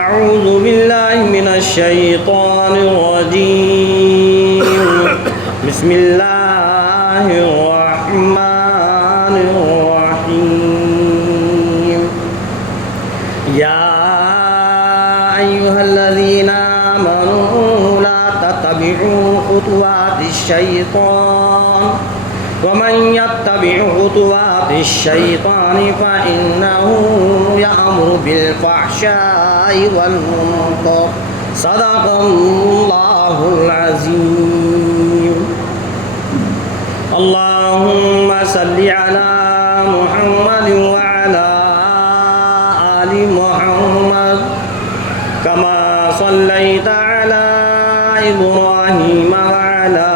أعوذ بالله من الشيطان الرجيم بسم الله الرحمن الرحيم يا أيها الذين آمنوا لا تتبعوا خطوات الشيطان ومن يتبع خطوات الشيطان فإنه يأمر بالفحشاء والمنكر صدق الله العظيم اللهم صل على محمد وعلى آل محمد كما صليت على إبراهيم وعلى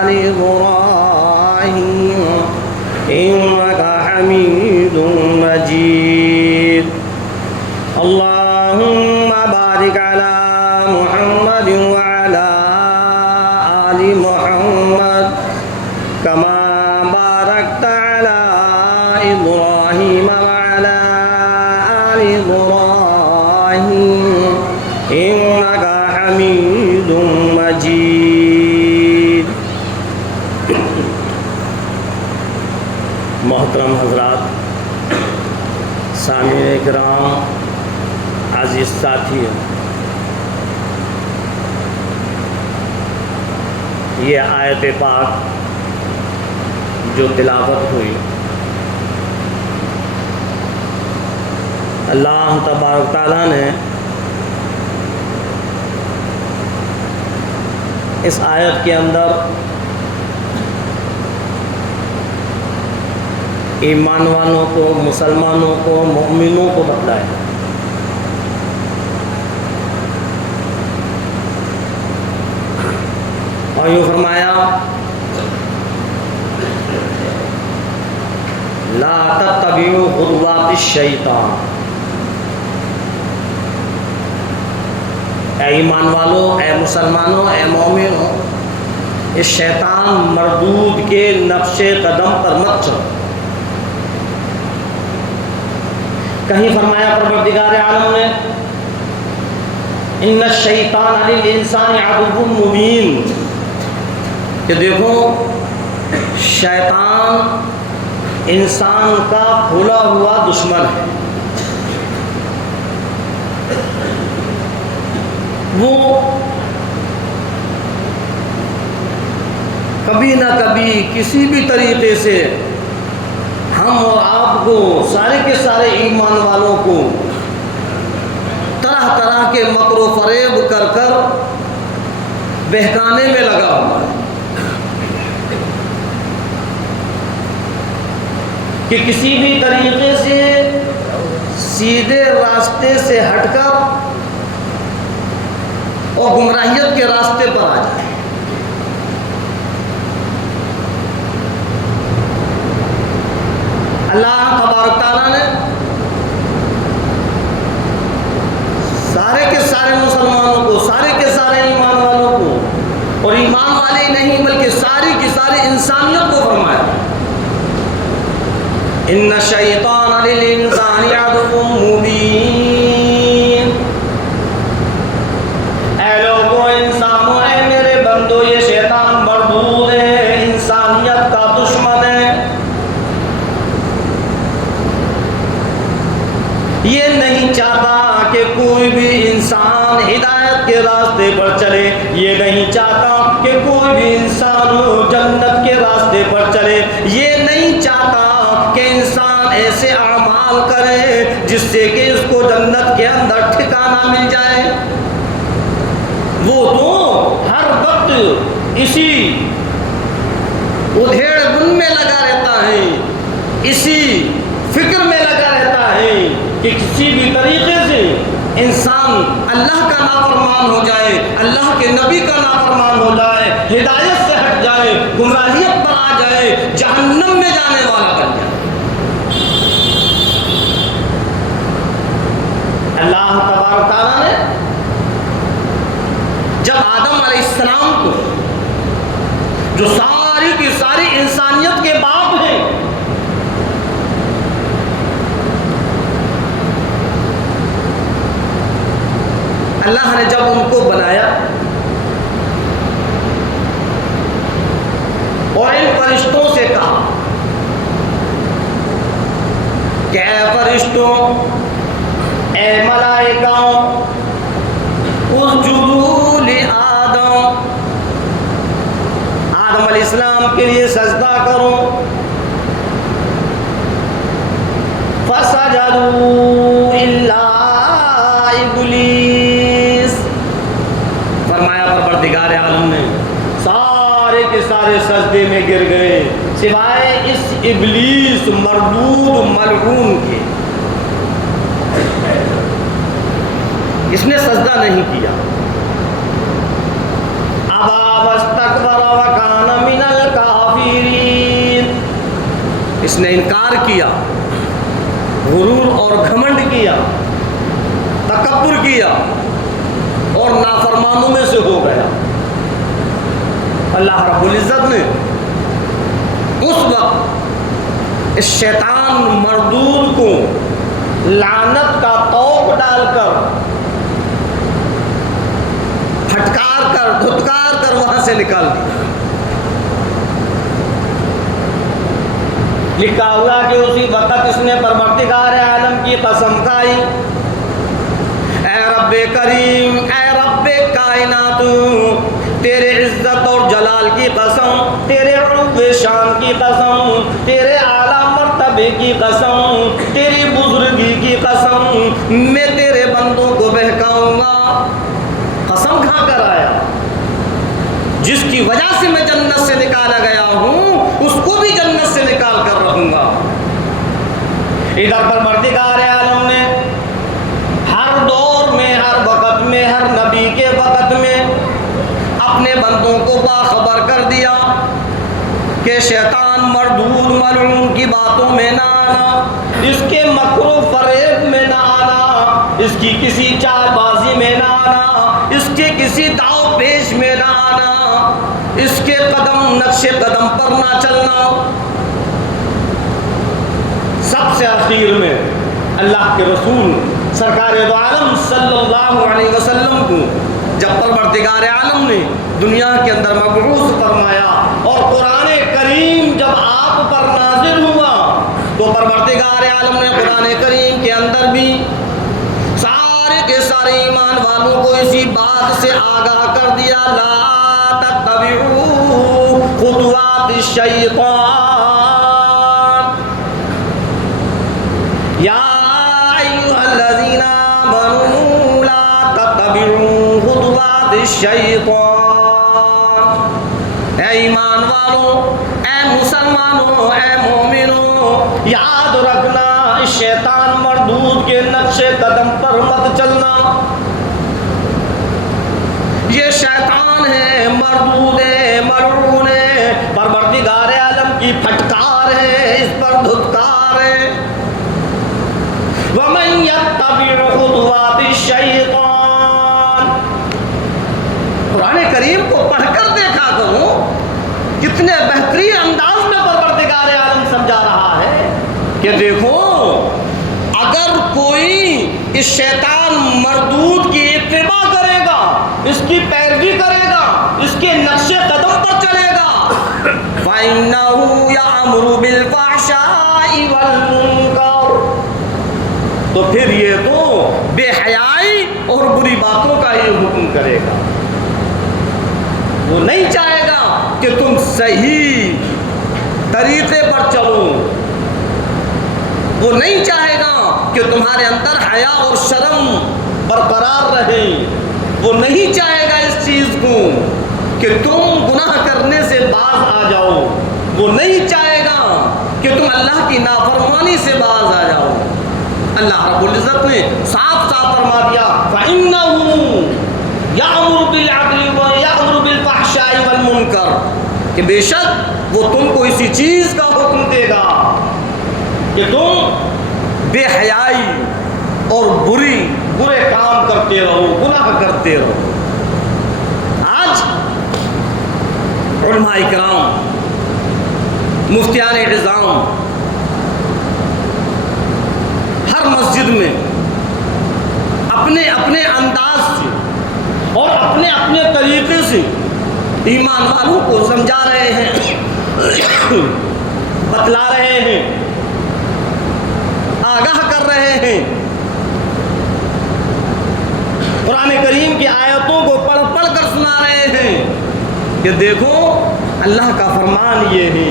آل إبراهيم إنك حميد مجيد اللهم بارك على محمد وعلى آل محمد كما باركت على إبراهيم وعلى آل إبراهيم إنك حميد مجيد محترم حضرات، سامعین کرام، عزیز ساتھی، یہ آیت پاک جو تلاوت ہوئی، اللہ تبارک تعالیٰ نے اس آیت کے اندر ایمان والوں کو، مسلمانوں کو، مومنوں کو بتلایا۔ اور یوں فرمایا لا تتبعوا خطوات الشیطان، اے ایمان والو، اے مسلمانوں، اے مومنوں، اس شیطان مردود کے نقش قدم پر مت چلو۔ کہیں فرمایا پروردگار عالم نے ان الشیطان للانسان عدو مبین، کہ دیکھو شیطان انسان کا کھلا ہوا دشمن ہے، وہ کبھی نہ کبھی کسی بھی طریقے سے ہم اور آپ کو، سارے کے سارے ایمان والوں کو طرح طرح کے مکر و فریب کر کر بہکانے میں لگا ہوا ہے کہ کسی بھی طریقے سے سیدھے راستے سے ہٹ کر اور گمراہیت کے راستے پر آ جائے۔ اللہ تبارک تعالیٰ نے سارے کے سارے مسلمانوں کو، سارے کے سارے ایمان والوں کو، اور ایمان والے نہیں بلکہ ساری کی ساری انسانیت کو فرمایا ان الشیطان للانسان عدو مبین، اے لوگوں، انسانوں، اے میرے بندو، یہ شیطان مردود ہے، انسانیت کا دشمن ہے۔ یہ نہیں چاہتا کہ کوئی بھی انسان ہدایت کے راستے پر چلے، یہ نہیں چاہتا کہ کوئی بھی انسان جنت کے راستے پر چلے، یہ نہیں چاہتا کہ انسان ایسے اعمال کرے جس سے کہ اس کو جنت کے اندر ٹھکانہ مل جائے۔ وہ تو ہر وقت اسی ادھیڑ بن میں لگا رہتا ہے، اسی فکر میں لگا رہتا ہے کہ کسی بھی طریقے سے انسان اللہ کا نافرمان ہو جائے، اللہ کے نبی کا نافرمان ہو جائے، ہدایت سے ہٹ جائے، گمراہیت پر آ جائے، جہنم میں جانے والا بن جائے۔ اللہ تبارک تعالیٰ نے جب آدم علیہ السلام کو، جو ساری کی ساری انسانیت کے باپ ہیں، اللہ نے جب ان کو بنایا اور ان فرشتوں سے کہا کہ اے فرشتوں، اے ملائکہ، اسجدوا لآدم، آدم علیہ السلام کے لیے سجدہ کرو. فسجدوا الا ابلیس، فرمایا پروردگار عالم نے سارے کے سارے سجدے میں گر گئے سوائے اس ابلیس مردود ملعون کے. اس نے سجدہ نہیں کیا. ابا واستکبر وکان من الکافرین، اس نے انکار کیا، غرور اور گھمنڈ کیا، تکبر کیا اور نافرمانوں میں سے ہو گیا. اللہ رب العزت نے اس وقت اس شیطان مردود کو لعنت کا طوق ڈال کر، پھٹکار کر، دھتکار کر وہاں سے نکال دیا. لکھا ہوا کہ اسی وقت اس نے پروردگار عالم کی قسم کھائی، اے رب کریم، اے رب کائنات، تیرے عزت اور جلال کی قسم، تیرے علو شان کی قسم، تیرے اعلیٰ مرتبے کی قسم، تیری بزرگی کی قسم، میں تیرے بندوں کو بہکاؤں گا. قسم کھا کر آیا، جس کی وجہ سے میں جنت سے نکالا گیا ہوں اس کو بھی جنت سے نکال کر رہوں گا. ادھر پروردگار عالم نے ہر دور میں، ہر وقت میں، ہر نبی کے وقت میں اپنے بندوں کو باخبر کر دیا کہ شیطان مردود ملعون کی باتوں میں نہ آنا، اس کے مکر و فریب میں نہ آنا، اس کی کسی چال بازی میں نہ آنا، اس کے کسی داؤ پیش میں نہ آنا، اس کے قدم نقش قدم پر نہ چلنا. سب سے آخر میں اللہ کے رسول سرکار دو عالم صلی اللہ علیہ وسلم کو جب پروردگار عالم نے دنیا کے اندر مبعوث فرمایا اور قرآن کریم جب آپ پر نازل ہوا تو پروردگار عالم نے قرآن کریم کے اندر بھی سارے کے سارے ایمان والوں کو اسی بات سے آگاہ کر دیا، لا تتبعوا خطوات الشیطان، یا ایھا الذین آمنوا لا تتبعوا خطوات الشیطان. اے ایمان والوں، اے مسلمانوں، اے مومنوں، یاد رکھنا اس شیطان مردود کے نقش قدم پر مت چلنا. یہ شیطان ہے، مردود ہے، ملعون ہے، پروردگار عالم کی پھٹکار ہے، اس پر دھتکار ہے. وَمَن يَتَّبِعْ خُطُوَاتِ الشَّيْطَانِ، قرآن کریم کو پڑھ کر دیکھا کرو کتنے بہترین انداز میں پروردگار عالم سمجھا رہا ہے کہ دیکھو اگر کوئی اس شیطان مردود کی اتباع کرے گا، اس کی پیروی کرے گا، اس کے نقش قدم پر چلے گا، فَإِنَّهُ يَأْمُرُ بِالْفَحْشَاءِ وَالْمُنكَرِ، تو پھر یہ تو بے حیائی اور بری باتوں کا یہ حکم کرے گا. وہ نہیں چاہے گا کہ تم صحیح طریقے پر چلو، وہ نہیں چاہے گا کہ تمہارے اندر حیا اور شرم برقرار رہے، وہ نہیں چاہے گا اس چیز کو کہ تم گناہ کرنے سے باز آ جاؤ، وہ نہیں چاہے گا کہ تم اللہ کی نافرمانی سے باز آ جاؤ. اللہ رب العزت نے صاف صاف فرما دیا، فَإِنَّهُ يَأْمُرُ بِالْعَدْلِ وَيَأْمُرُ بِالْفَحْشَاءِ وَالْمُنكَرِ، کہ بے شک وہ تم کو اسی چیز کا حکم دے گا کہ تم بے حیائی اور برے کام کرتے رہو، گناہ کرتے رہو. آج علماء کرام، مفتیان نظام ہر مسجد میں اپنے اپنے انداز سے اپنے اپنے طریقے سے ایمان والوں کو سمجھا رہے ہیں، بتلا رہے ہیں، آگاہ کر رہے ہیں، قرآن کریم کی آیتوں کو پڑھ پڑھ کر سنا رہے ہیں کہ دیکھو اللہ کا فرمان یہ ہے،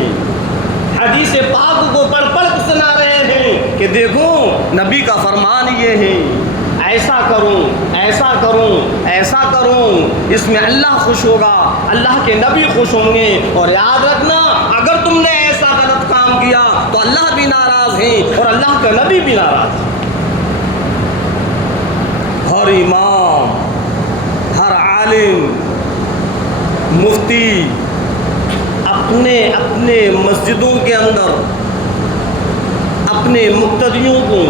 حدیث پاک کو پڑھ پڑھ کر سنا رہے ہیں کہ دیکھو نبی کا فرمان یہ ہے، ایسا کروں، ایسا کروں، ایسا کروں، اس میں اللہ خوش ہوگا، اللہ کے نبی خوش ہوں گے۔ اور یاد رکھنا اگر تم نے ایسا غلط کام کیا تو اللہ بھی ناراض ہیں اور اللہ کا نبی بھی ناراض ہے۔ ہر امام، ہر عالم، مفتی اپنے اپنے مسجدوں کے اندر اپنے مقتدیوں کو،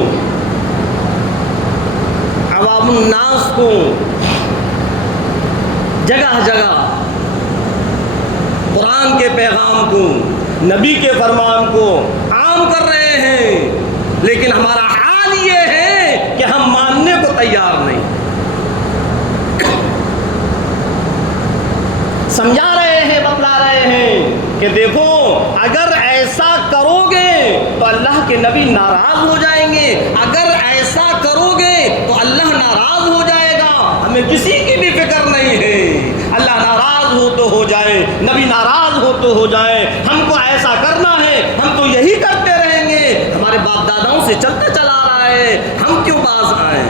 عوام الناس کو جگہ جگہ قرآن کے پیغام کو، نبی کے فرمان کو عام کر رہے ہیں، لیکن ہمارا حال یہ ہے کہ ہم ماننے کو تیار نہیں۔ سمجھا رہے ہیں، بتلا رہے ہیں کہ دیکھو اگر ایسا کرو گے تو اللہ کے نبی ناراض ہو جائیں گے، اگر ایسا کرو گے تو اللہ ناراض ہو جائے گا، ہمیں کسی کی بھی فکر نہیں ہے، اللہ ناراض ہو تو ہو جائے، نبی ناراض ہو تو ہو جائے، ہم کو ایسا کرنا ہے، ہم تو یہی کرتے رہیں گے، ہمارے باپ داداؤں سے چلتا چلا آ رہا ہے، ہم کیوں باز آئیں؟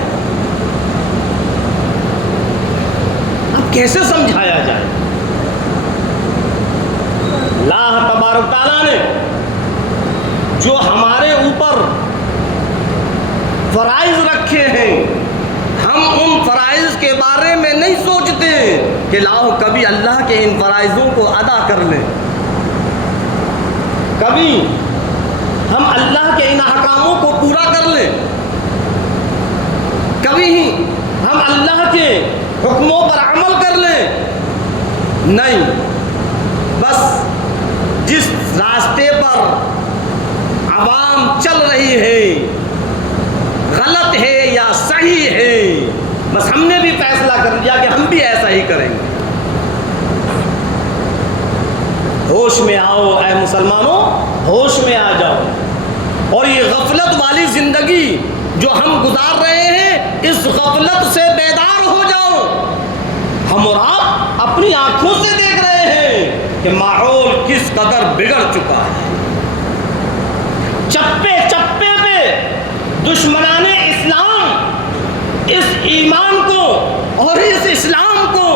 اب کیسے سمجھایا جائے؟ اللہ تبارک تعالیٰ نے جو ہمارے اوپر فرائض رکھے ہیں، ہم ان فرائض کے بارے میں نہیں سوچتے کہ لاؤ کبھی اللہ کے ان فرائضوں کو ادا کر لیں، کبھی ہم اللہ کے ان احکاموں کو پورا کر لیں، کبھی ہم اللہ کے حکموں پر عمل کر لیں۔ نہیں، بس جس راستے پر عوام چل رہی ہے، غلط ہے یا صحیح ہے، بس ہم نے بھی فیصلہ کر لیا کہ ہم بھی ایسا ہی کریں گے۔ ہوش میں آؤ اے مسلمانوں، ہوش میں آ جاؤ، اور یہ غفلت والی زندگی جو ہم گزار رہے ہیں، اس غفلت سے بیدار ہو جاؤ۔ ہم اور آپ اپنی آنکھوں سے دیکھ رہے ہیں کہ ماحول کس قدر بگڑ چکا ہے، چپے چپے پہ دشمنان اسلام اس ایمان کو اور اس اسلام کو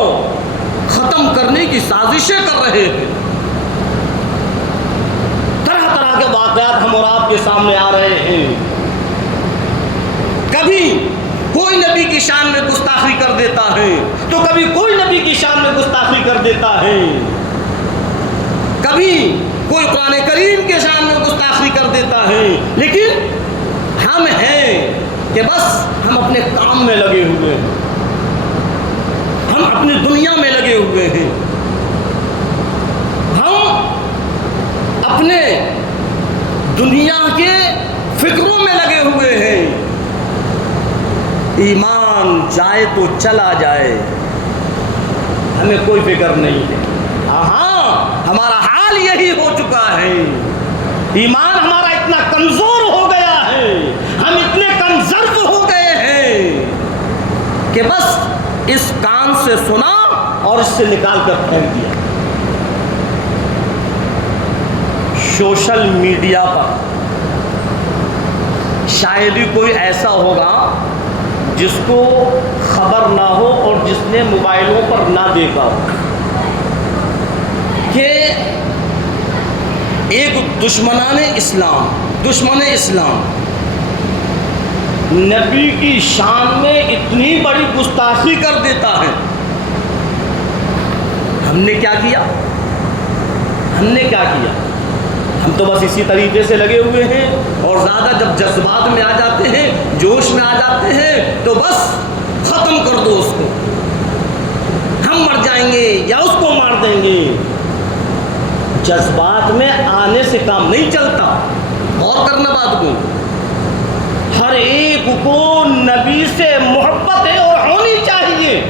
ختم کرنے کی سازشیں کر رہے ہیں۔ طرح طرح کے واقعات ہم اور آپ کے سامنے آ رہے ہیں، کبھی کوئی نبی کی شان میں گستاخی کر دیتا ہے تو کبھی کوئی نبی کی شان میں گستاخی کر دیتا ہے، کبھی کوئی قرآن کریم کے شان میں گستاخی کر دیتا ہے، لیکن ہم ہیں کہ بس ہم اپنے کام میں لگے ہوئے ہیں، ہم اپنی دنیا میں لگے ہوئے ہیں، ہم اپنے دنیا کے فکروں میں لگے ہوئے ہیں۔ ایمان جائے تو چلا جائے، ہمیں کوئی فکر نہیں ہے۔ ہاں، ہمارا حال یہی ہو چکا ہے، ایمان ہمارا اتنا کمزور ہو گیا ہے، ہم اتنے کنزرو ہو گئے ہیں کہ بس اس کان سے سنا اور اس سے نکال کر پھینک دیا۔ سوشل میڈیا پر شاید ہی کوئی ایسا ہوگا جس کو خبر نہ ہو اور جس نے موبائلوں پر نہ دیکھا ہو کہ ایک دشمن اسلام نبی کی شان میں اتنی بڑی گستاخی کر دیتا ہے۔ ہم نے کیا کیا؟ ہم تو بس اسی طریقے سے لگے ہوئے ہیں، اور زیادہ جب جذبات میں آ جاتے ہیں، جوش میں آ جاتے ہیں، تو بس ختم کر دو اس کو، ہم مر جائیں گے یا اس کو مار دیں گے۔ جذبات میں آنے سے کام نہیں چلتا، غور کرنا بات کو۔ ہر ایک کو نبی سے محبت ہے اور ہونی چاہیے،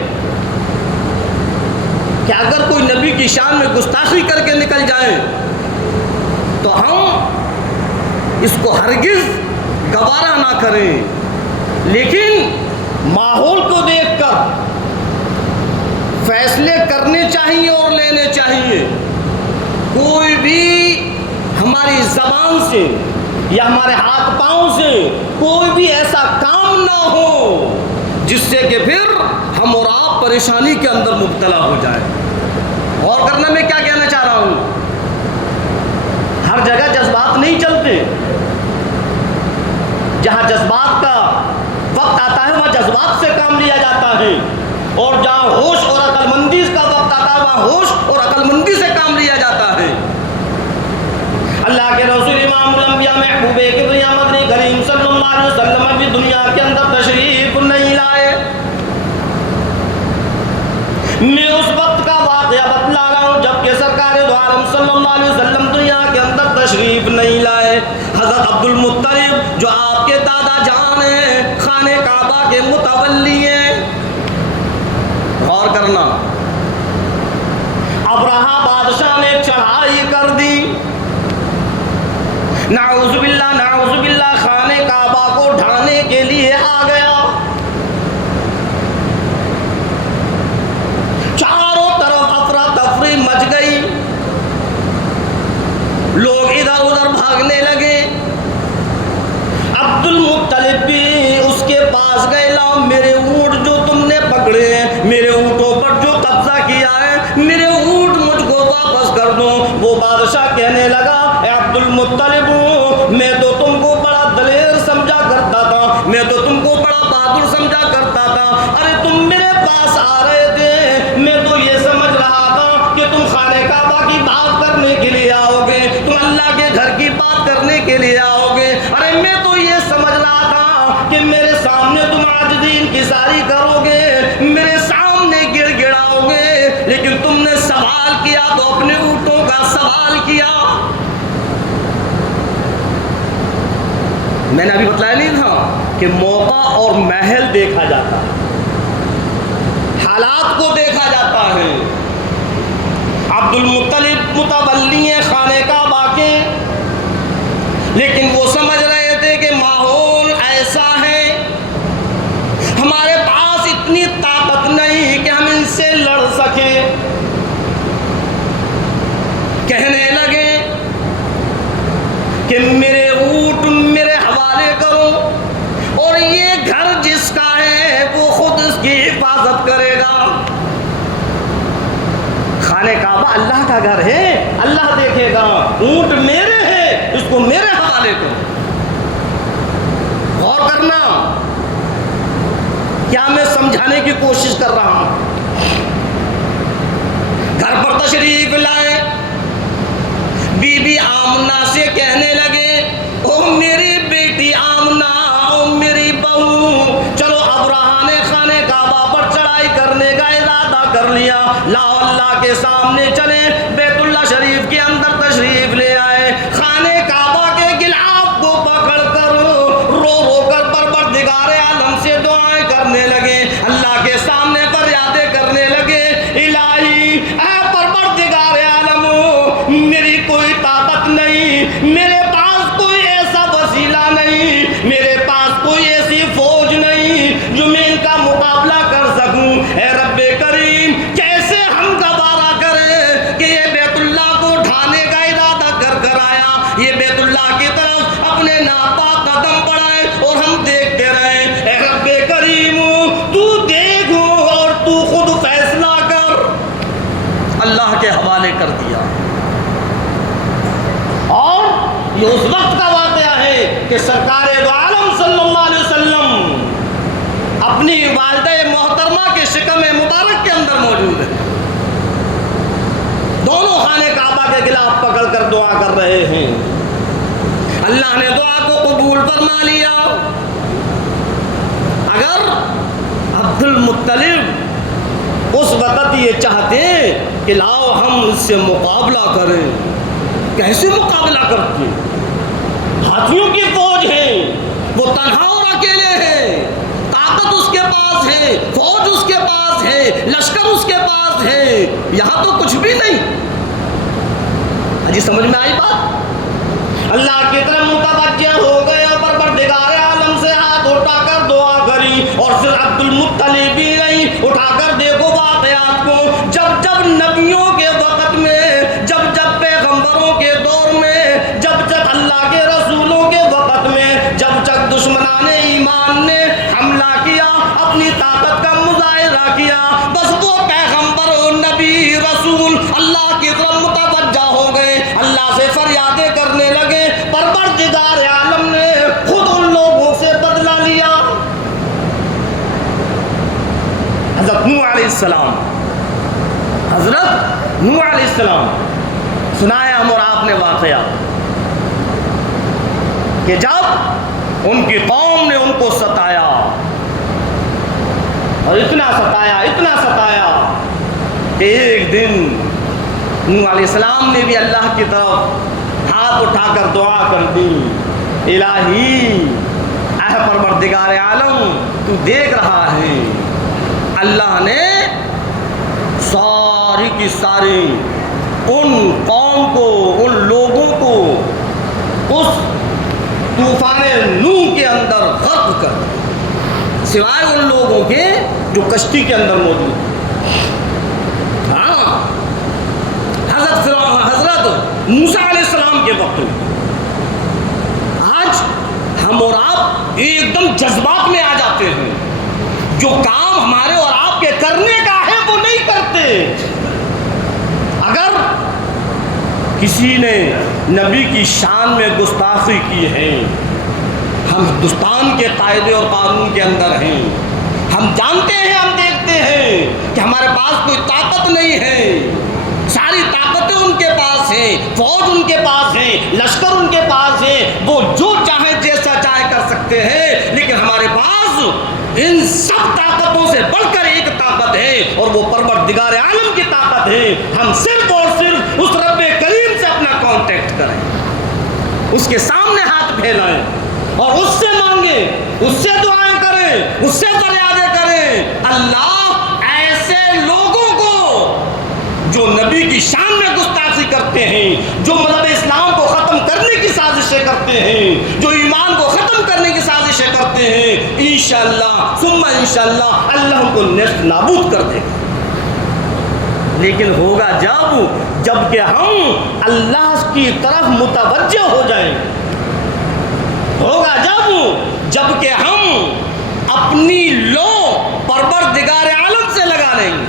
کی شان میں گستاخی کر کے نکل جائیں تو ہم اس کو ہرگز گوارا نہ کریں، لیکن ماحول کو دیکھ کر فیصلے کرنے چاہیے اور لینے چاہیے۔ کوئی بھی ہماری زبان سے یا ہمارے ہاتھ پاؤں سے کوئی بھی ایسا کام نہ ہو جس سے کہ پھر ہم اور آپ پریشانی کے اندر مبتلا ہو جائیں۔ غور کرنا میں کیا کہنا چاہ رہا ہوں، ہر جگہ جذبات نہیں چلتے، جہاں جذبات کا وقت آتا ہے وہاں جذبات سے کام لیا جاتا ہے، اور جہاں ہوش اور عقل مندی کا وقت آتا ہے وہاں ہوش اور عقل مندی سے کام لیا جاتا ہے۔ اللہ کے رسول امام الانبیاء محبوب کبریا مدنی کریم صلی اللہ علیہ وسلم ابھی دنیا کے اندر تشریف نہیں لائے۔ میں اس وقت کا واقعہ بتلا رہا ہوں جب کہ سرکار دو عالم صلی اللہ علیہ وسلم دنیا کے اندر تشریف نہیں لائے۔ حضرت عبد المطلب جو آپ کے دادا جان ہیں، خانہ کعبہ کے متولی ہیں۔ غور کرنا، ابرہہ بادشاہ نے چڑھائی کر دی، نعوذ باللہ خانہ کعبہ کو ڈھانے کے لیے آ گیا۔ چاروں طرف افراتفری مچ گئی، لوگ ادھر ادھر بھاگنے لگے۔ عبد المطلب بھی اس کے پاس گئے، لاؤ میرے اونٹ جو تم نے پکڑے ہیں، میرے اونٹوں پر جو قبضہ کیا ہے، میرے اونٹ مجھ کو واپس کر دو۔ وہ بادشاہ کہنے لگا، اے عبد المطلب، میں تو تم کو بڑا دلیر سمجھا کرتا تھا، میں تو تم کو بڑا بہادر سمجھا کرتا تھا، ارے تم میرے پاس آ رہے تھے، میں تو یہ سمجھ رہا تھا کہ تم خانہ کعبہ کی بات کرنے کے لیے آؤ گے، تم اللہ کے گھر کی بات کرنے کے لیے آؤ گے، ارے میں تو یہ سمجھ رہا تھا کہ میرے سامنے تم عاجزی انکساری کرو گے، میرے سامنے گڑ گڑاؤ گے، لیکن تم نے سوال کیا تو اپنے اونٹوں کا سوال کیا۔ میں نے ابھی بتلایا نہیں تھا کہ موقع اور محل دیکھا جاتا ہے، حالات کو دیکھا جاتا ہے۔ عبد المطلب متولی ہیں خانہ کعبہ کے، لیکن وہ سمجھ رہے تھے کہ ماحول ایسا ہے، ہمارے پاس اتنی طاقت نہیں کہ ہم ان سے لڑ سکیں۔ کہنے لگے کہ میرے اونٹ میرے حوالے کرو، اور یہ گھر جس کا ہے وہ خود اس کی حفاظت کرے گا۔ خانہ کعبہ اللہ کا گھر ہے، اللہ دیکھے گا، اونٹ میرے ہیں، اس کو میرے حوالے کرو۔ غور کرنا، کیا میں سمجھانے کی کوشش کر رہا ہوں؟ گھر پر تشریف لائے، بی بی آمنہ سے کہنے لگے، او میری بیٹی آمنہ، او میری بہو، چلو ابرہہ نے خانہ کعبہ پر چڑھائی کرنے کا ارادہ کر لیا، لاؤ اللہ کے سامنے چلے، بیت اللہ شریف کے اندر تشریف لے آئے۔ خانہ کعبہ کے غلاف کو پکڑ کر رو رو کر پروردگار عالم سے دعائیں کرنے لگے، اللہ کے سامنے فریادیں کرنے لگے، الہی اے پروردگار عالم، میری کوئی طاقت نہیں، میرے پاس کوئی ایسا وسیلہ نہیں، میرے پاس کوئی ایسی فوج نہیں جو میں ان کا مقابلہ کر سکوں۔ اے رب کریم، کیسے ہم گوارا کریں کہ یہ بیت اللہ کو ڈھانے کا ارادہ کر آیا، یہ بیت اللہ کی طرف اپنے ناپاک قدم بڑھائے اور ہم دیکھتے رہیں۔ اے رب کریم، تو دیکھ اور تو خود فیصلہ کر۔ اللہ کے حوالے کر دیا، اور یہ اس وقت کا واقعہ ہے کہ سرکار دو عالم صلی اللہ علیہ وسلم اپنی والدہ محترمہ کے شکم مبارک کے اندر موجود ہے، دونوں خانہ کعبہ کے خلاف پکڑ کر دعا کر رہے ہیں۔ اللہ نے دعا کو قبول فرما لیا۔ اگر عبد المطلب اس وقت یہ چاہتے کہ لاؤ ہم اس سے مقابلہ کریں، کیسے مقابلہ کرتے؟ ہاتھیوں کی فوج ہے، وہ تنہا اور اکیلے ہیں، طاقت اس کے پاس پاس ہے، فوج اس کے پاس ہے، لشکر اس کے پاس ہے، یہاں تو کچھ بھی نہیں۔ جی سمجھ میں آئی بات؟ اللہ کی طرف متوجہ ہو گئے اور پروردگار عالم سے ہاتھ اٹھا کر دعا کری، اور صرف عبد المطلب بھی نہیں، اٹھا کر دیکھو واقعات کو، جب جب نبیوں کے وقت میں، جب جب پیغمبروں کے دور میں، جب جب اللہ کے رسولوں کے وقت میں، جب جب دشمنان ایمان نے حملہ کیا، اپنی طاقت کا مظاہرہ کیا، بس وہ پیغمبر نبی رسول اللہ کی طرف متوجہ ہو گئے، اللہ سے فریادیں کرنے لگے، پروردگار عالم نے خود ان لوگوں سے بدلہ لیا۔ حضرت نوح علیہ السلام، حضرت نوح علیہ السلام، سنایا ہم اور آپ نے واقعہ کہ جب ان کی قوم نے ان کو ستایا اور اتنا ستایا کہ ایک دن نوح علیہ السلام نے بھی اللہ کی طرف ہاتھ اٹھا کر دعا کر دی، الہی اے پروردگار عالم تو دیکھ رہا ہے۔ اللہ نے ساری کی ساری ان قوم کو، ان لوگوں کو اس طوفان نوح کے اندر غرق کر دیا، سوائے ان لوگوں کے جو کشتی کے اندر موجود ہیں۔ ہاں، حضرت موسیٰ علیہ السلام کے وقت میں، آج ہم اور آپ ایک دم جذبات میں آ جاتے ہیں، جو کام ہمارے اور آپ کے کرنے کا ہے وہ نہیں کرتے۔ اگر کسی نے نبی کی شان میں گستاخی کی ہے، ہم ہندوستان کے قاعدے اور قانون کے اندر ہیں، ہم جانتے ہیں، ہم دیکھتے ہیں کہ ہمارے پاس کوئی طاقت نہیں ہے، ساری طاقتیں ان کے پاس ہیں، فوج ان کے پاس ہے، لشکر ان کے پاس ہے، وہ جو چاہیں جیسا چاہے کر سکتے ہیں، لیکن ہمارے پاس ان سب طاقتوں سے بڑھ کر ایک طاقت ہے، اور وہ پروردگار عالم کی طاقت ہے۔ ہم صرف اور صرف اس رب کریم سے اپنا کانٹیکٹ کریں، اس کے سامنے ہاتھ پھیلائیں اور اس سے مانگیں، اس سے دعائیں کریں، اس سے فریادیں کریں۔ اللہ ایسے لوگوں کو جو نبی کی شان میں گستاخی کرتے ہیں، جو مذہب اسلام کو ختم کرنے کی سازشیں کرتے ہیں، جو ایمان کو ختم کرنے کی سازشیں کرتے ہیں، انشاءاللہ ثم انشاءاللہ اللہ ان کو نیست نابود کر دے گا۔ لیکن ہوگا جب کہ ہم اللہ کی طرف متوجہ ہو جائیں، ہوگا جب کہ ہم اپنی لو پروردگار عالم سے لگا لیں گے۔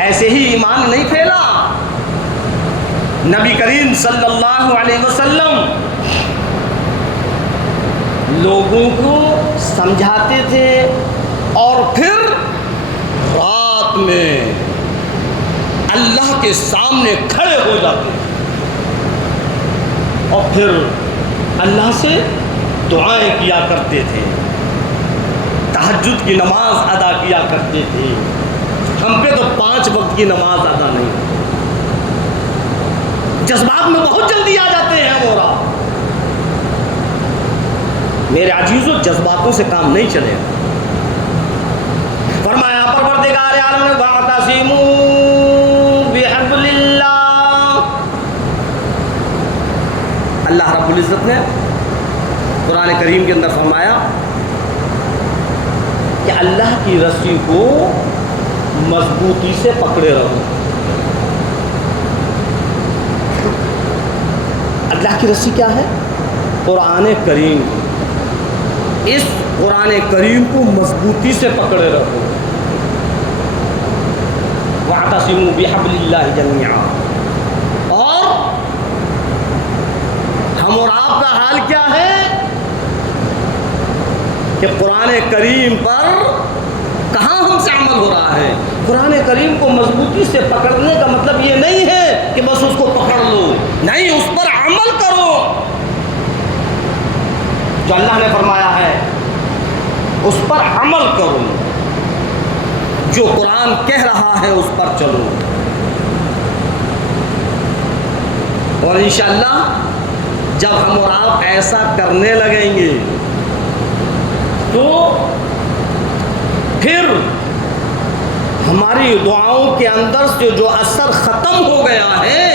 ایسے ہی ایمان نہیں پھیلا۔ نبی کریم صلی اللہ علیہ وسلم لوگوں کو سمجھاتے تھے اور پھر رات میں اللہ کے سامنے کھڑے ہو جاتے اور پھر اللہ سے دعائیں کیا کرتے تھے، تہجد کی نماز ادا کیا کرتے تھے۔ ہم پہ تو 5 وقت کی نماز ادا نہیں، جذبات میں بہت جلدی آ جاتے ہیں ہم اور آپ۔ میرے عزیزو، جذباتوں سے کام نہیں چلے گا۔ فرمایا پروردگار عالم نے وَاعْتَصِمُوا بِحَبْلِ اللَّهِ، اللہ رب العزت نے قرآن کریم کے اندر فرمایا کہ اللہ کی رسی کو مضبوطی سے پکڑے رہو۔ اللہ کی رسی کیا ہے؟ قرآن کریم۔ اس قرآن کریم کو مضبوطی سے پکڑے رہو۔ وَاعْتَصِمُوا بِحَبْلِ اللَّهِ جَمِيعًا۔ اور ہم اور آپ کا حال کیا ہے کہ قرآن کریم پر کہاں ہم سے عمل ہو رہا ہے؟ قرآن کریم کو مضبوطی سے پکڑنے کا مطلب یہ نہیں ہے کہ بس اس کو پکڑ لو، نہیں، اس پر عمل کرو۔ جو اللہ نے فرمایا ہے اس پر عمل کرو، جو قرآن کہہ رہا ہے اس پر چلو، اور انشاءاللہ جب ہم اور آپ ایسا کرنے لگیں گے تو پھر ہماری دعاؤں کے اندر سے جو اثر ختم ہو گیا ہے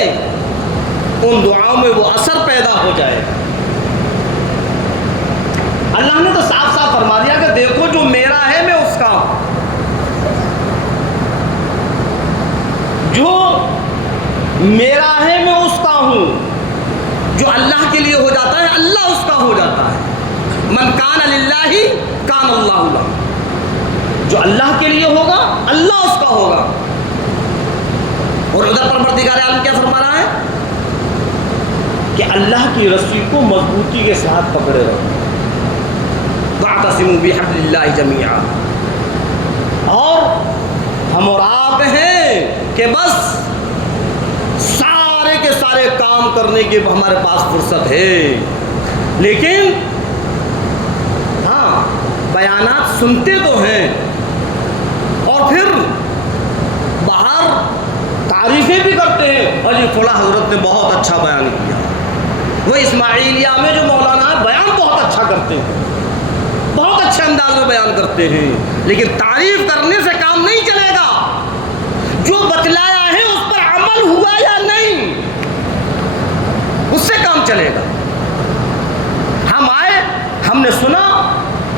ان دعاؤں میں وہ اثر پیدا ہو جائے. اللہ نے تو صاف صاف فرما دیا کہ دیکھو جو میرا ہے میں اس کا ہوں, جو میرا ہے میں اس کا ہوں. جو اللہ کے لیے ہو جاتا ہے اللہ اس کا ہو جاتا ہے. من کان للہ کان اللہ لہ. جو اللہ کے لیے ہوگا اللہ اس کا ہوگا. اور ادھر پروردگار عالم کیا فرما رہا ہے کہ اللہ کی رسی کو مضبوطی کے ساتھ پکڑے رہو. واعتصموا بحبل اللہ جمیعا. اور ہم اور آپ ہیں کہ بس سارے کے سارے کام کرنے کی ہمارے پاس فرصت ہے, لیکن ہاں بیانات سنتے تو ہیں اور پھر باہر تعریفیں بھی کرتے ہیں. اور جی فلاں حضرت نے بہت اچھا بیان کیا. وہ اسماعیلیہ میں جو مولانا ہے بیان بہت اچھا کرتے ہیں, بہت اچھے انداز میں بیان کرتے ہیں, لیکن تعریف کرنے سے کام نہیں چلے گا. جو بتلایا ہے اس پر عمل ہوا یا نہیں اس سے کام چلے گا. ہم آئے, ہم نے سنا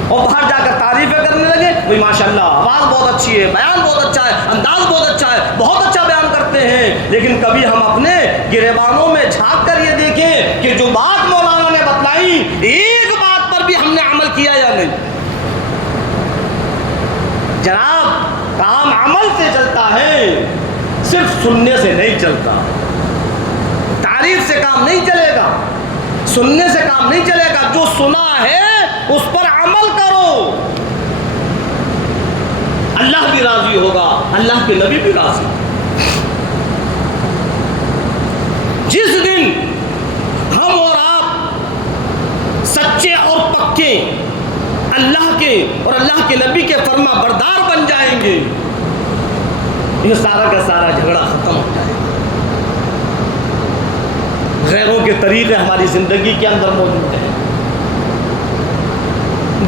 اور باہر جا کر تعریفیں کرنے لگے, بھائی ماشاء اللہ آواز بہت اچھی ہے, بیان بہت اچھا ہے, انداز بہت اچھا ہے, بہت اچھا بیان کرتے ہیں. لیکن کبھی ہم اپنے گریبانوں میں جھانک کر یہ دیکھیں کہ جو بات مولانا نے بتلائی ایک بات پر بھی ہم نے عمل کیا یا نہیں. جناب کام عمل سے چلتا ہے, صرف سننے سے نہیں چلتا. تعریف سے کام نہیں چلے گا, سننے سے کام نہیں چلے گا. جو سنا ہے اس پر عمل کرو, اللہ بھی راضی ہوگا, اللہ کے نبی بھی راضی. جس دن ہم اور آپ سچے اور پکے اللہ کے اور اللہ کے نبی کے فرما بردار بن جائیں گے, یہ سارا کا سارا جھگڑا ختم ہو جائے گا. غیروں کے طریقے ہماری زندگی کے اندر موجود ہیں,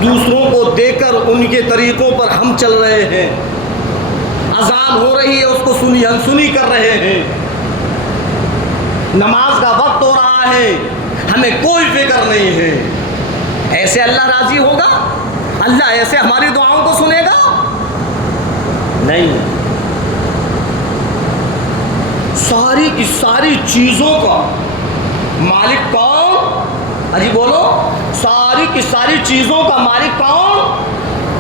دوسروں کو دیکھ کر ان کے طریقوں پر ہم چل رہے ہیں. اذان ہو رہی ہے اس کو سنی انسنی کر رہے ہیں, نماز کا وقت ہو رہا ہے ہمیں کوئی فکر نہیں ہے. ایسے اللہ راضی ہوگا؟ اللہ ایسے ہماری دعاؤں کو سنے گا؟ نہیں. ساری کی ساری چیزوں کا مالک کون؟ اجی بولو, ساری کی ساری چیزوں کا مالک کون؟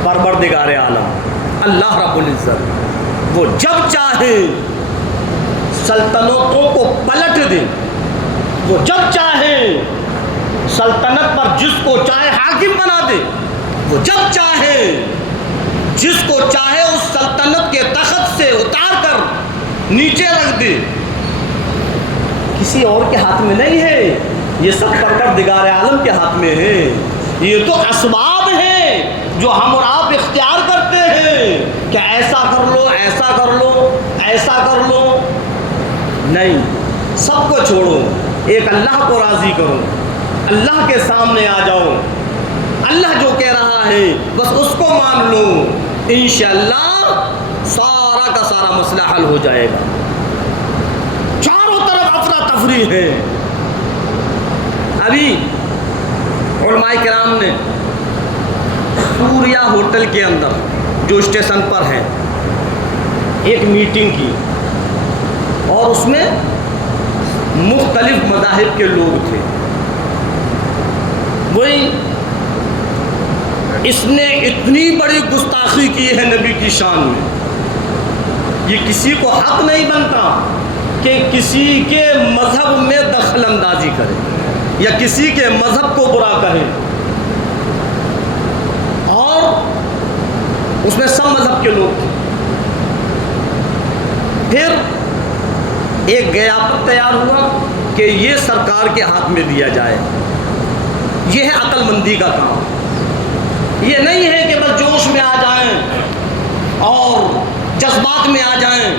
پروردگار عالم اللہ رب العزت. وہ جب چاہے سلطنتوں کو پلٹ دے, وہ جب چاہے سلطنت پر جس کو چاہے حاکم بنا دے, وہ جب چاہے جس کو چاہے اس سلطنت کے تخت سے اتار کر نیچے رکھ دے. کسی اور کے ہاتھ میں نہیں ہے, یہ سب پروردگار عالم کے ہاتھ میں ہے. یہ تو اسباب ہیں جو ہم اور آپ اختیار کرتے ہیں کہ ایسا کر لو, ایسا کر لو, ایسا کر لو. نہیں, سب کو چھوڑو, ایک اللہ کو راضی کرو, اللہ کے سامنے آ جاؤ, اللہ جو کہہ رہا ہے بس اس کو مان لو, انشاءاللہ سارا کا سارا مسئلہ حل ہو جائے گا. چاروں طرف افراتفری ہے. ابھی علماء کرام نے سوریہ ہوٹل کے اندر جو اسٹیشن پر ہے ایک میٹنگ کی, اور اس میں مختلف مذاہب کے لوگ تھے. وہی اس نے اتنی بڑی گستاخی کی ہے نبی کی شان میں, یہ کسی کو حق نہیں بنتا کہ کسی کے مذہب میں دخل اندازی کرے یا کسی کے مذہب کو برا کہے. اور اس میں سب مذہب کے لوگ تھے. پھر ایک غیابت تیار ہوا کہ یہ سرکار کے ہاتھ میں دیا جائے. یہ ہے عقل مندی کا کام. یہ نہیں ہے کہ بس جوش میں آ جائیں اور جذبات میں آ جائیں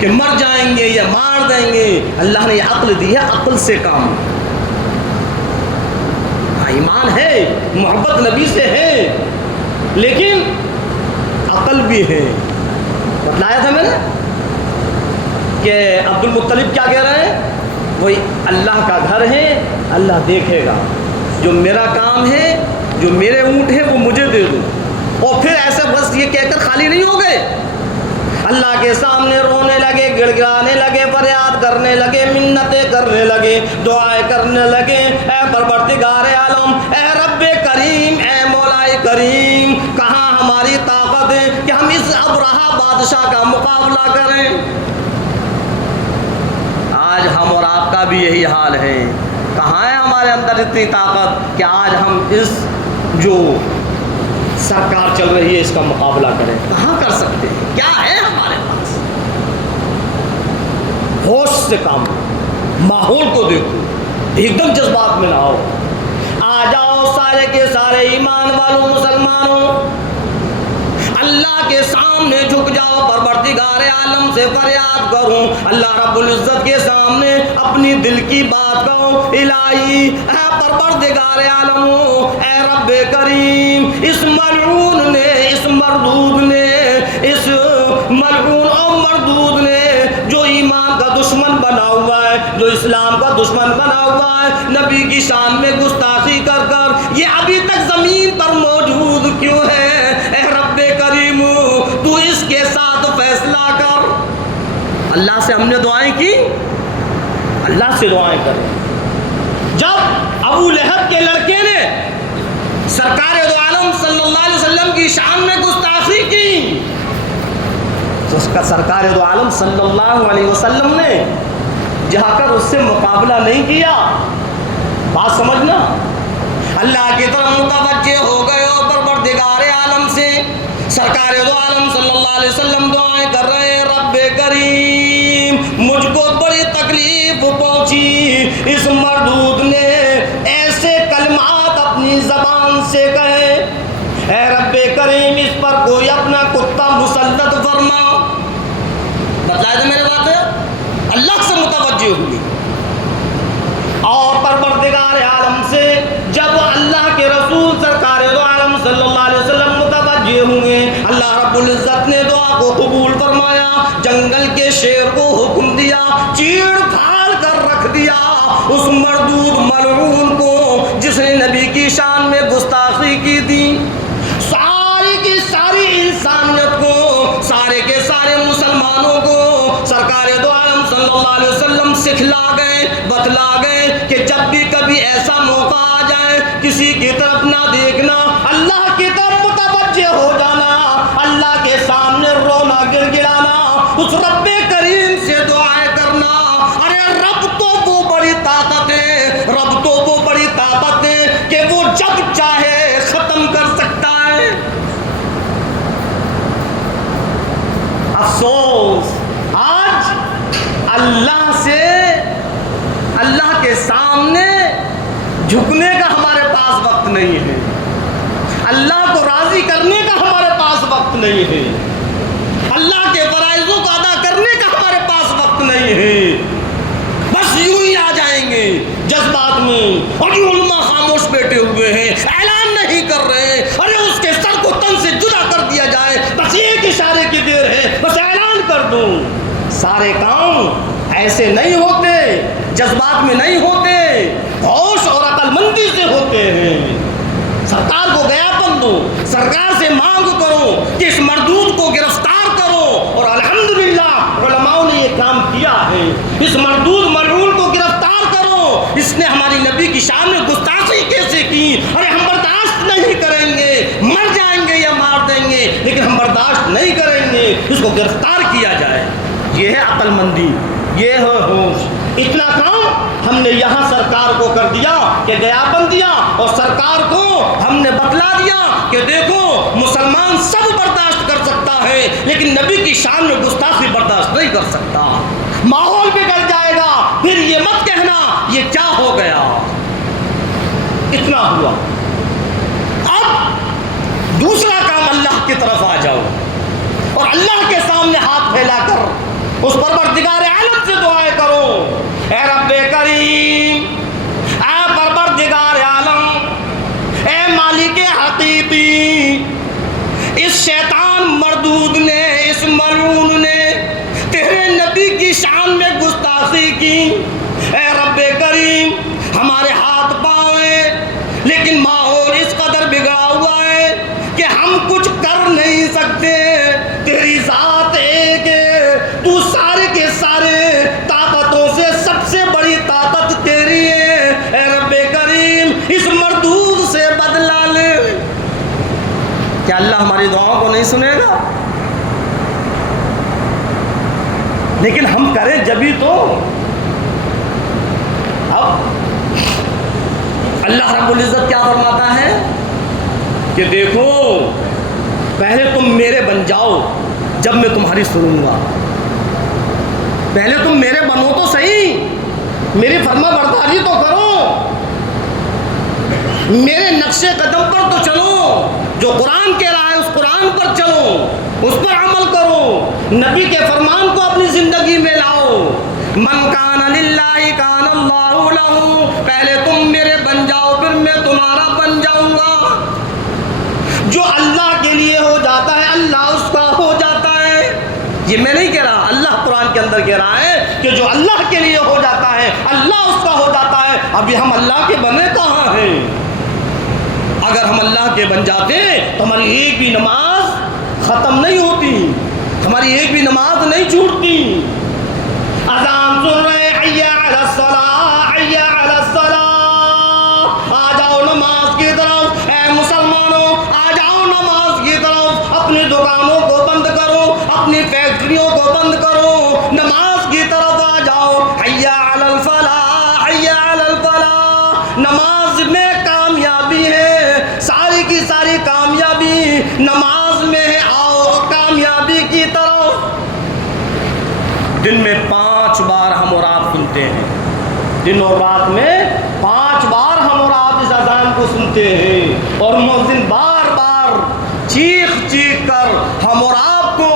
کہ مر جائیں گے یا مار دیں گے. اللہ نے یہ عقل دی ہے, عقل سے کام. ایمان ایمان ہے, محبت نبی سے ہے, لیکن عقل بھی ہے. بتلایا تھا میں نے کہ عبد المطلب کیا کہہ رہے ہیں, وہی اللہ کا گھر ہے, اللہ دیکھے گا, جو میرا کام ہے, جو میرے اونٹ ہیں وہ مجھے دے دو. اور پھر ایسے بس یہ کہہ کر خالی نہیں ہو گئے, اللہ کے سامنے رونے لگے, گڑ گڑانے لگے, فریاد کرنے لگے, منتیں کرنے لگے, دعائیں کرنے لگے, اے پروردگار عالم, اے رب کریم, اے مولا کریم, کہاں ہماری طاقت ہے کہ ہم اس ابرہہ بادشاہ کا مقابلہ کریں. آج ہم اور آپ کا بھی یہی حال ہے. کہاں ہے ہمارے اندر اتنی طاقت کہ آج ہم اس جو سرکار چل رہی ہے اس کا مقابلہ کریں؟ کہاں کر سکتے ہیں؟ کیا ہے ہمارے پاس؟ ہوش سے کام لو, ماحول کو دیکھو, ایک دم جذبات میں نہ آؤ. آ جاؤ سارے کے سارے ایمان والوں مسلمانوں, اللہ کے سامنے جھک جاؤ, پروردگار عالم سے فریاد کروں, اللہ رب العزت کے سامنے اپنی دل کی بات کہو, الہی اے پروردگار عالم, اے رب کریم, اس ملعون نے, اس مردود نے, اس ملعون اور مردود نے جو ایمان کا دشمن بنا ہوا ہے, جو اسلام کا دشمن بنا ہوا ہے, نبی کی شان میں گستاخی کر کر یہ ابھی تک زمین پر موجود کیوں ہے؟ اے رب کریم, تو اس کے ساتھ فیصلہ کر. اللہ سے ہم نے دعائیں کی, اللہ سے دعائیں کریں. جب ابو لہب کے لڑکے نے سرکار دو عالم صلی اللہ علیہ وسلم کی شان میں گستاخی کی, تو اس کا سرکار دو عالم صلی اللہ علیہ وسلم نے جا کر اس سے مقابلہ نہیں کیا. بات سمجھنا, اللہ کی طرف متوجہ ہو گئے ہو, پروردگار عالم سے سرکار دو عالم صلی اللہ علیہ وسلم دعائیں کر رہے ہیں, رب کریم, مجھ کو بڑی تکلیف پہنچی, اس مردود نے ایسے کلمات اپنی زبان سے کہے, اے رب کریم, اس پر کوئی اپنا کتا مسلط فرما. بتلایا تھا میرے بات ہے, اللہ سے متوجہ ہوئی. اور پروردگار عالم سے جب اللہ کے رسول سرکار دو عالم صلی اللہ علیہ وسلم متوجہ ہوں گے, اللہ رب العزت نے دعا کو قبول فرمایا, جنگل کے شیر کو حکم دیا, چیڑ پھاڑ کر رکھ دیا اس مردود ملعون کو جس نے نبی کی شان میں گستاخی کی تھی. ساری کی ساری انسانیت کو, سارے کے سارے مسلمانوں کو سرکار دو عالم صلی اللہ علیہ وسلم سکھلا گئے, بتلا گئے کہ جب بھی کبھی ایسا موقع آ جائے, کسی کی طرف نہ دیکھنا, اللہ کی طرف متوجہ ہو جانا, اللہ کے سامنے رونا, گر گرانا, اس رب کریم سے دعائیں کرنا. ارے رب تو وہ بڑی طاقت ہے, رب تو وہ بڑی طاقت ہے کہ وہ جب چاہے ختم کر سکتا ہے. افسوس آج اللہ سے, اللہ کے سامنے جھکنے کا ہمارے پاس وقت نہیں ہے, اللہ کو راضی کرنے کا ہمارے پاس وقت نہیں ہے, اللہ کے فرائضوں کو ادا کرنے کا ہمارے پاس وقت نہیں ہے. بس یوں ہی آ جائیں گے جذبات میں, اور یہ علماء خاموش بیٹھے ہوئے ہیں, اعلان نہیں کر رہے. ارے اس کے سر کو تن سے جدا کر دیا جائے, بس ایک اشارے کی دیر ہے, بس اعلان کر دوں. سارے کام ایسے نہیں ہوتے, جذبات میں نہیں ہوتے, ہوش اور عقل مندی سے ہوتے ہیں. سرکار کو گیاپن دو, سرکار سے مانگ کرو کہ اس مردود کو گرفتار کرو, اور الحمدللہ علماء نے یہ کام کیا ہے. اس مردود ملعون کو گرفتار کرو, اس نے ہماری نبی کی شان میں گستاخی کیسے کی. ارے ہم برداشت نہیں کریں گے, مر جائیں گے یا مار دیں گے, لیکن ہم برداشت نہیں کریں گے, اس کو گرفتار کیا جائے. یہ ہے عقل مندی, یہ ہے ہوش. اتنا کام ہم نے یہاں سرکار کو کر دیا کہ گیاپن دیا, اور سرکار کو ہم نے بتلا دیا کہ دیکھو مسلمان سب برداشت کر سکتا ہے, لیکن نبی کی شان میں گستاخی برداشت نہیں کر سکتا. ماحول بگڑ جائے گا, پھر یہ مت کہنا یہ کیا ہو گیا. اتنا ہوا. اب دوسرا کام, اللہ کی طرف آ جاؤ اور اللہ کے سامنے ہاتھ پھیلا کر اس پروردگار عالم سے دعائیں کرو, اے رب کریم, اے پروردگار عالم, صدیقی، اس شیطان مردود نے، اس ملعون نے تیرے نبی کی شان میں گستاخی کی۔ اے رب کریم، ہمارے ہاتھ پاؤں ہیں لیکن ماحول اس قدر بگڑا ہوا ہے کہ ہم کچھ کر نہیں سکتے۔ تیری ذات ایک ہے، تو سارے کے سارے طاقتوں سے سب سے بڑی طاقت تیری ہے۔ اے رب کریم، اس مردود سے بدلہ لے۔ کیا اللہ ہماری دعاؤں کو نہیں سنے گا؟ لیکن ہم کریں جبھی تو۔ اب اللہ رب العزت کیا فرماتا ہے کہ دیکھو پہلے تم میرے بن جاؤ جب میں تمہاری سنوں گا۔ پہلے تم میرے بنو تو صحیح، میری فرما برداری تو کرو، میرے نقش قدم پر تو چلو، جو قرآن کہہ رہا ہے اس قرآن پر چلو، اس پر عمل کرو، نبی کے فرمان کو اپنی زندگی میں لاؤ۔ من کان للہ کان اللہ لہ، پہلے تم میرے بن جاؤ پھر میں تمہارا بن جاؤں گا۔ جو اللہ کے لیے ہو جاتا ہے اللہ اس کا ہو جاتا ہے۔ یہ میں نہیں کہہ رہا، اللہ قرآن کے اندر کہہ رہا ہے کہ جو اللہ کے لیے ہو جاتا ہے اللہ اس کا ہو جاتا ہے۔ ابھی ہم اللہ کے بنے کہاں ہیں؟ اگر ہم اللہ کے بن جاتے تو ہماری ایک بھی نماز ختم نہیں ہوتی، ہماری ایک بھی نماز نہیں چھوٹتی۔ اذان سن رہے حی علی الصلاۃ، حی علی الصلاۃ، آ جاؤ نماز کی طرف۔ اے مسلمانوں آ جاؤ نماز کی طرف، اپنی دکانوں کو بند کرو، اپنی فیکٹریوں کو بند کرو، نماز کی طرف آ جاؤ۔ حی علی الفلاح، حی علی الفلاح، نماز میں کامیابی ہے، ساری کی ساری کامیابی نماز میں ہے، آؤ کامیابی کی طرف۔ دن میں 5 بار ہم اور آپ سنتے ہیں، دن اور رات میں 5 بار ہم اور آپ اس اذان کو سنتے ہیں، اور مؤذن بار بار چیخ چیخ کر ہم اور آپ کو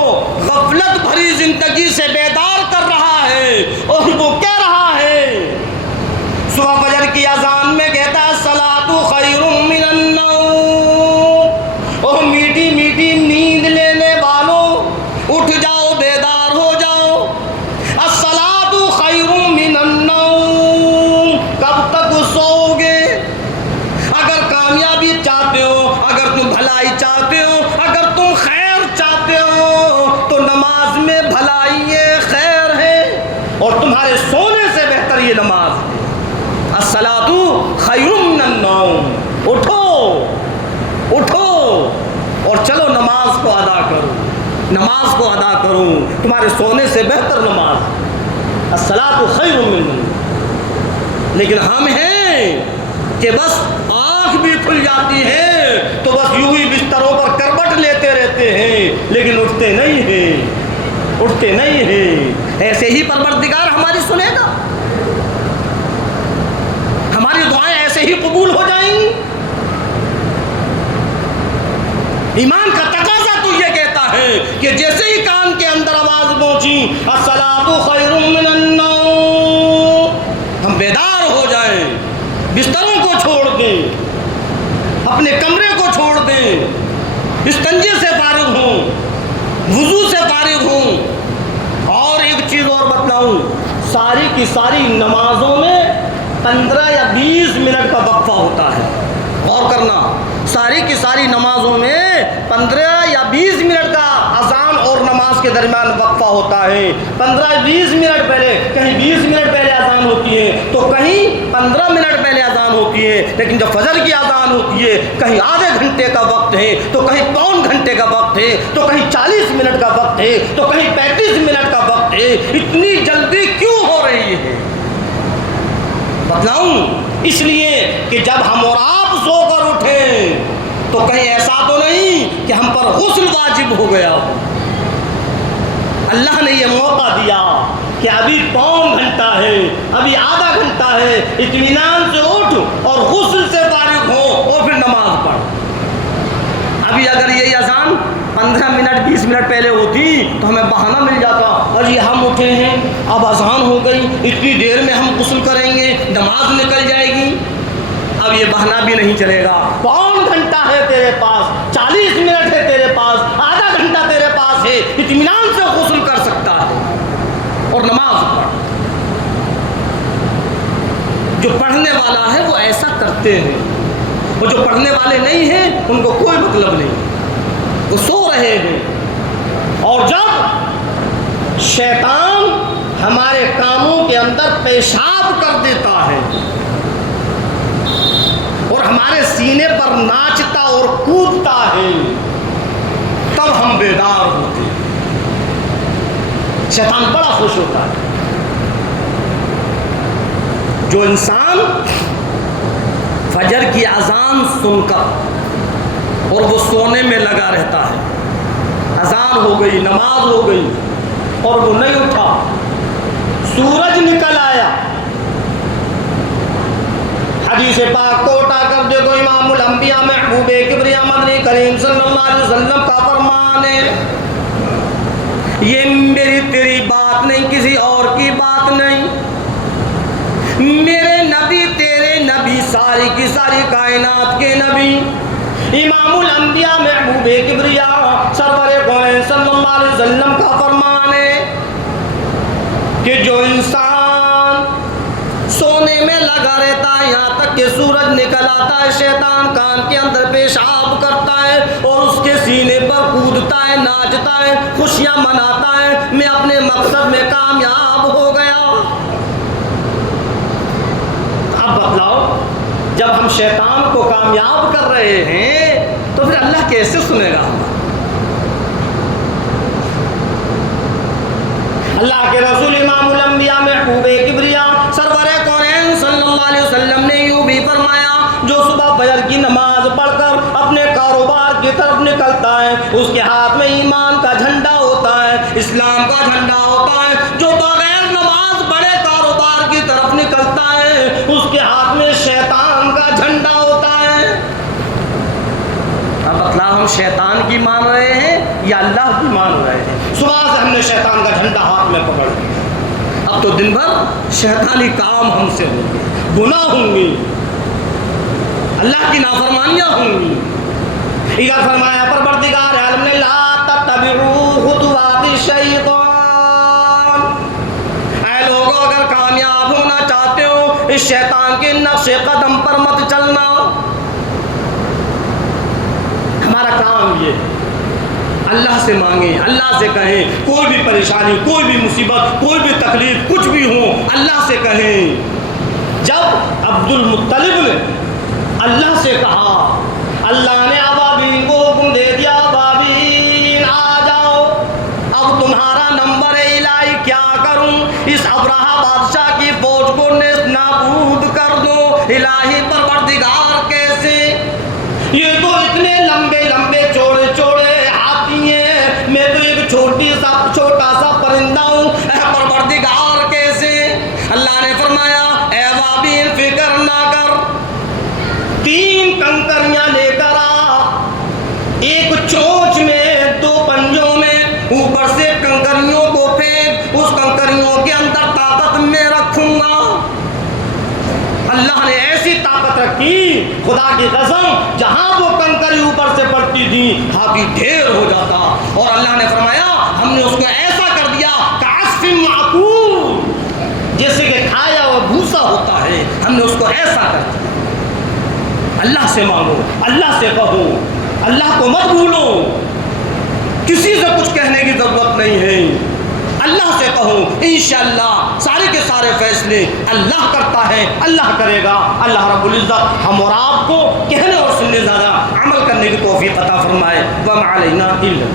غفلت بھری زندگی سے بیدار کر رہا ہے، اور وہ کہہ رہا ہے صبح فجر کی اذان میں کہتا ہے الصلاۃ خیر من النوم، اور میٹھی میٹھی نیند لینے والوں اٹھ جاؤ، بیدار ہو جاؤ۔ الصلاۃ خیر من النوم، کب تک سوؤ گے؟ اگر کامیابی چاہتے ہو، اگر تم بھلائی چاہتے ہو، اگر تم خیر چاہتے ہو تو نماز میں بھلائی ہے، خیر ہے، اور تمہارے سونے سے بہتر یہ نماز ہے۔ الصلاۃ خیر من النوم، اٹھو اٹھو اور چلو نماز کو ادا کرو، نماز کو ادا کرو، تمہارے سونے سے بہتر نماز۔ الصلاۃ خیر من النوم۔ لیکن ہم ہیں کہ بس آنکھ بھی کھل جاتی ہے تو بس یوں ہی بستروں پر کربٹ لیتے رہتے ہیں، لیکن اٹھتے نہیں ہیں، اٹھتے نہیں ہیں۔ ایسے ہی پروردگار ہماری سنے گا؟ ہماری دعائیں ایسے ہی قبول ہو جائیں گی؟ ایمان کا تقاضا تو یہ کہتا ہے کہ جیسے ہی کان کے اندر آواز پہنچی الصلاۃ خیر من النوم، ہم بیدار ہو جائیں، بستروں کو چھوڑ دیں، اپنے کمرے کو چھوڑ دیں، استنجے سے فارغ ہوں، وضو سے فارغ ہوں۔ اور ایک چیز اور بتلاؤں، ساری کی ساری نمازوں میں 15 یا 20 منٹ کا وقفہ ہوتا ہے۔ غور کرنا، ساری کی ساری نمازوں میں 15 یا 20 منٹ کا اذان اور نماز کے درمیان وقفہ ہوتا ہے۔ 15-20 منٹ پہلے، کہیں 20 منٹ پہلے اذان ہوتی ہے تو کہیں 15 منٹ پہلے اذان ہوتی ہے، لیکن جب فجر کی اذان ہوتی ہے کہیں آدھے گھنٹے کا وقت ہے تو کہیں پون گھنٹے کا وقت ہے تو کہیں 40 منٹ کا وقت ہے تو کہیں 35 منٹ کا وقت ہے۔ اتنی جلدی کیوں ہو رہی ہے؟ بتلاؤں، اس لیے کہ جب ہم اور آپ سو کر اٹھیں تو کہیں ایسا تو نہیں کہ ہم پر غسل واجب ہو گیا ہو۔ اللہ نے یہ موقع دیا کہ ابھی پون گھنٹہ ہے، ابھی آدھا گھنٹہ ہے، اطمینان سے اٹھ اور غسل سے فارغ ہو اور پھر نماز پڑھ۔ ابھی اگر یہ اذان 15 منٹ 20 منٹ پہلے ہوتی تو ہمیں بہانہ مل جاتا، اور یہ ہم اٹھے ہیں، اب اذان ہو گئی، اتنی دیر میں ہم غسل کریں گے، نماز نکل جائے گی۔ اب یہ بہانہ بھی نہیں چلے گا. پون گھنٹہ ہے تیرے پاس, 40 منٹ ہے تیرے پاس, آدھا گھنٹہ تیرے پاس ہے, اطمینان سے غسل کر سکتا ہے اور نماز پڑھ. جو پڑھنے والا ہے وہ ایسا کرتے ہیں, اور جو پڑھنے والے نہیں ہیں ان کو کوئی مطلب نہیں, وہ سو رہے ہیں. اور جب شیطان ہمارے کاموں کے اندر پیشاب کر دیتا ہے اور ہمارے سینے پر ناچتا اور کودتا ہے, تب ہم بیدار ہوتے ہیں. شیطان بڑا خوش ہوتا ہے. جو انسان فجر کی اذان سن کر اور وہ سونے میں لگا رہتا ہے, اذان ہو گئی, نماز ہو گئی اور وہ نہیں اٹھا, سورج نکل آیا. حدیث پاک کو اٹھا کر دیکھو, امام الانبیاء محبوب کبریا مدنی کریم صلی اللہ علیہ وسلم کا فرمان ہے, یہ میری تیری بات نہیں, کسی اور کی بات نہیں, میرے نبی تیرے نبی, ساری کی ساری کائنات کے نبی, امام الانبیاء محبوب کبریا سرور کونین صلی اللہ علیہ وسلم کا فرمان ہے کہ جو انسان سونے میں لگا رہتا ہے یہاں تک کہ سورج نکل آتا ہے, شیطان کان کے اندر پیشاب کرتا ہے اور اس کے سینے پر کودتا ہے, ناچتا ہے, خوشیاں مناتا ہے, میں اپنے مقصد میں کامیاب ہو گیا. اب بتلاؤ, جب ہم شیطان کو کامیاب کر رہے ہیں تو پھر اللہ کیسے سنے گا؟ اللہ کے رسول امام الانبیاء محبوب کبریا سرور کونین صلی اللہ علیہ وسلم نے یوں بھی فرمایا, جو صبح فجر کی نماز پڑھ کر اپنے کاروبار کی طرف نکلتا ہے اس کے ہاتھ میں ایمان کا جھنڈا ہوتا ہے, اسلام کا جھنڈا ہوتا ہے. جو بغیر نماز بڑے کاروبار کی طرف نکلتا ہے اس کے ہاتھ میں شیطان کا جھنڈا ہوتا ہے. اب بتلا, ہم شیطان کی مان رہے ہیں یا اللہ کی مان رہے ہیں؟ صبح سے ہم نے شیطان کا جھنڈا ہاتھ میں پکڑ لیا, اب تو دن بھر شیطانی کام ہم سے ہوں گے, گناہ ہوں گے, اللہ کی نافرمانیاں ہوں گی. ادھر فرمایا پروردگار عالم نے لا تتبعوا خطوات الشیطان, اے لوگوں اگر کامیاب ہونا چاہتے ہو اس شیطان کے نقش قدم پر مت چلنا. ہمارا کام یہ اللہ سے مانگیں, اللہ سے کہیں, کوئی بھی پریشانی, کوئی بھی مصیبت, کوئی بھی تکلیف, کچھ بھی ہو اللہ سے کہیں. جب عبد المطلب نے اللہ سے کہا, اللہ نے ابابیل کو حکم دے دیا, ابابیل آ جاؤ, اب تمہارا نمبر ہے الہی, کیا کروں, اس ابرہہ بادشاہ کی فوج کو نیست نابود کر دو. الہی پروردگار کیسے, یہ تو اتنے لمبے لمبے چوڑے چوڑے ہاتھی ہیں, میں تو ایک چھوٹا سا پرندہ ہوں, اے پروردگار کیسے. اللہ نے فرمایا اے ابابیل فکر نہ کر, 3 کنکریاں لے کر آ, ایک چونچ میں 2 پنجوں میں, اوپر سے کنکریوں کو پھینک, اس کنکریوں کے اندر طاقت میں رکھوں گا. اللہ نے ایسی طاقت رکھی, خدا کی قسم, جہاں وہ کنکری اوپر سے پڑتی تھی ہاتھی ڈھیر ہو جاتا. اور اللہ نے فرمایا ہم نے اس کو ایسا کر دیا کعصف معقول, جیسے کہ کھایا ہوا بھوسا ہوتا ہے, ہم نے اس کو ایسا کر دیا. اللہ سے مانگو, اللہ سے کہو, اللہ کو مت بھولو, کسی سے کچھ کہنے کی ضرورت نہیں ہے. اللہ سے کہو, انشاءاللہ سارے کے سارے فیصلے اللہ کرتا ہے, اللہ کرے گا. اللہ رب العزت ہم اور آپ کو کہنے اور سننے زیادہ عمل کرنے کی توفیق عطا فرمائے. وما علینا الا